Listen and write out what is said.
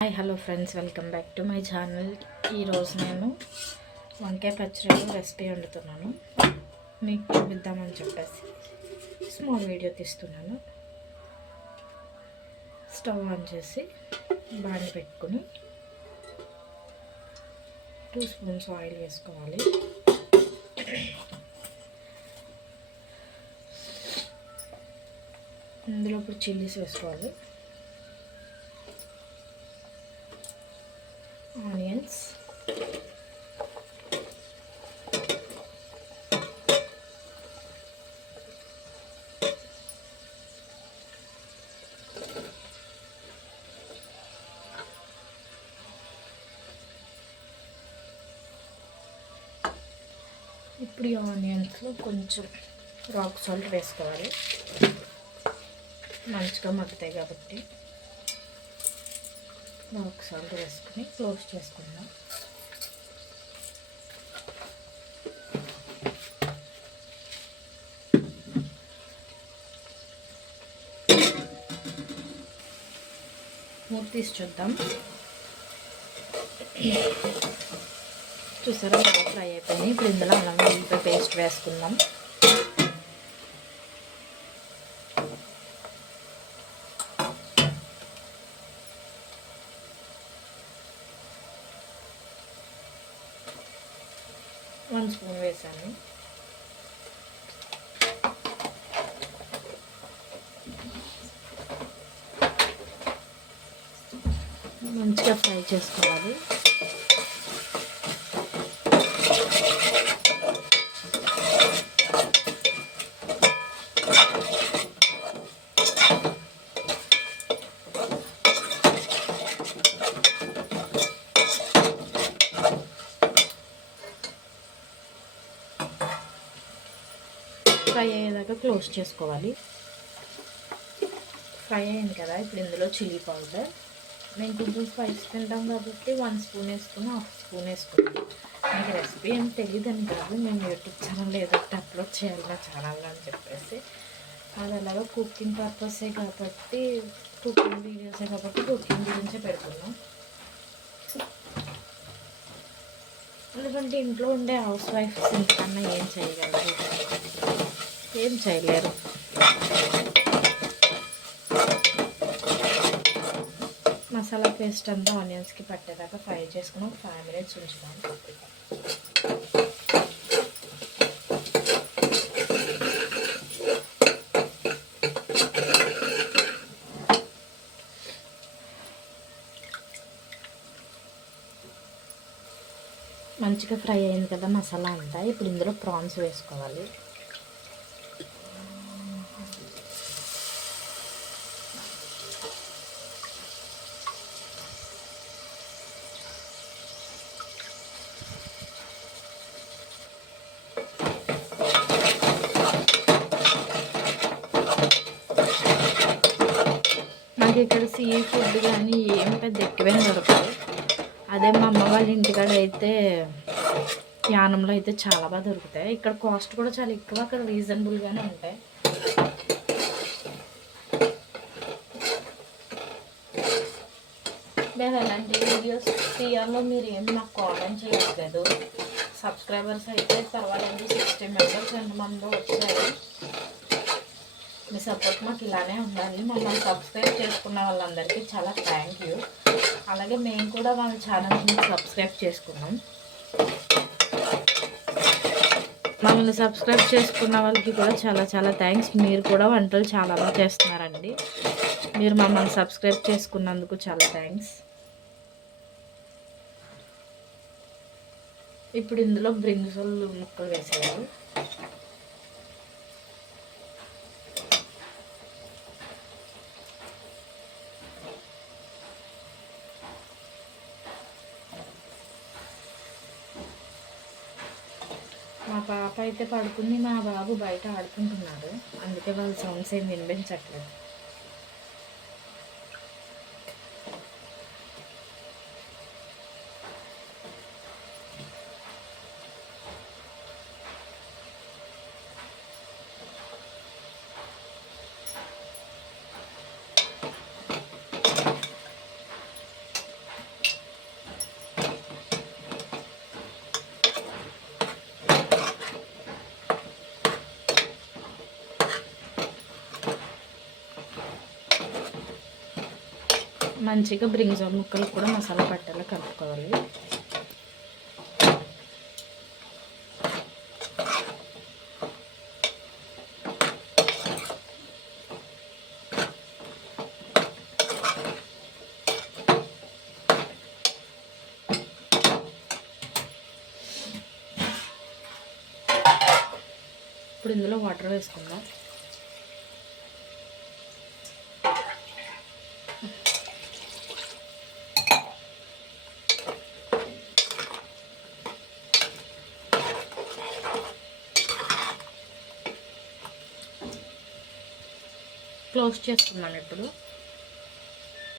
Hi hello friends, welcome back to my channel. ఈరోజు నేను వంకాయ పచ్చడి రెసిపీ వండుతున్నాను. మీకు చూపిద్దామని చెప్పేసి స్మాల్ వీడియో తీస్తున్నాను. స్టవ్ ఆన్ చేసి బాండి పెట్టుకుని 2 స్పూన్స్ ఆయిల్ వేసుకోవాలి. ఇందులో ఇప్పుడు చిల్లీస్ వేసుకోవాలి, ఆనియన్స్, ఇప్పుడు ఈ ఆనియన్స్లో కొంచెం రాక్ సాల్ట్ వేసుకోవాలి, మంచిగా మగ్గుతాయి కాబట్టి. రాక్ సాల్ట్ వేసుకుని క్లోజ్ చేసుకుందాం. మూత తీసి చూద్దాం. చూసారా, ఫ్రై అయిపోయినాయి. ఇప్పుడు ఇందులో అల్లం వెల్లుల్లి పేస్ట్ వేసుకుందాం. వన్ స్పూన్ వేసాను. మంచిగా ఫ్రై చేసుకోవాలి. ఫ్రై అయ్యేదాకా క్లోజ్ చేసుకోవాలి. ఫ్రై అయింది కదా, ఇప్పుడు ఇందులో చిల్లీ పౌడర్. నేను కొంచెం స్పైస్ తింటాం కాబట్టి 1 స్పూన్ వేసుకుని 1/2 స్పూన్ వేసుకున్నాను. నాకు రెసిపీ ఏం తెలియదని కాదు, మేము యూట్యూబ్ ఛానల్ ఏదో అప్లోడ్ చేయాలి నా ఛానల్లో అని చెప్పేసి. అది అలాగా కుకింగ్ పర్పసే కాబట్టి, కుకింగ్ వీడియోసే కాబట్టి కుకింగ్ గురించే పెడుతున్నాం. ఎందుకంటే ఇంట్లో ఉండే హౌస్ వైఫ్స్ ఇంకన్నా ఏం చేయగలరు, ఏం చేయలేరు. మసాలా పేస్ట్ అంతా ఆనియన్స్కి పట్టేదాకా ఫ్రై చేసుకుని ఒక 5 మినిట్స్ ఉంచుతాం. మంచిగా ఫ్రై అయింది కదా మసాలా అంతా. ఇప్పుడు ఇందులో ప్రాన్స్ వేసుకోవాలి. నాకు ఇక్కడ సీ ఫుడ్ కానీ ఏం పెద్ద ఎక్కువేం దొరకదు. అదే మా అమ్మ వాళ్ళ ఇంటికాడ అయితే, యానంలో అయితే చాలా బాగా దొరుకుతాయి. ఇక్కడ కాస్ట్ కూడా చాలా ఎక్కువ, అక్కడ రీజనబుల్గానే ఉంటాయి. మేము ఎలాంటి వీడియోస్ తీయాలో మీరు ఏమి నాకు కామెంట్ చేయట్లేదు. సబ్స్క్రైబర్స్ అయితే పర్వాలేదు, 60 మెంబర్స్ ఎంతమందో వచ్చారు. మీ సపోర్ట్ మాకు ఇలానే ఉండాలి. మమ్మల్ని సబ్స్క్రైబ్ చేసుకున్న వాళ్ళందరికీ చాలా థ్యాంక్ యూ. అలాగే మేము కూడా వాళ్ళ ఛానల్ని సబ్స్క్రైబ్ చేసుకున్నాం. మమ్మల్ని సబ్స్క్రైబ్ చేసుకున్న వాళ్ళకి కూడా చాలా చాలా థ్యాంక్స్. మీరు కూడా వంటలు చాలా బాగా చేస్తున్నారండి. మీరు మమ్మల్ని సబ్స్క్రైబ్ చేసుకున్నందుకు చాలా థ్యాంక్స్. ఇప్పుడు ఇందులో బ్రింజల్ ముక్కలు వేసేయాలి. మా పాప అయితే పడుకుంది, మా బాబు బయట ఆడుకుంటున్నాడు. అందుకే వాళ్ళ సౌండ్స్ ఏం వినిపించట్లేదు. మంచిగా బ్రింజాల్ ముక్కలు కూడా మసాలా పట్టేలా కలుపుకోవాలి. ఇప్పుడు ఇందులో వాటర్ వేసుకుందాం. క్లోజ్ చేసుకున్నాను ఇప్పుడు.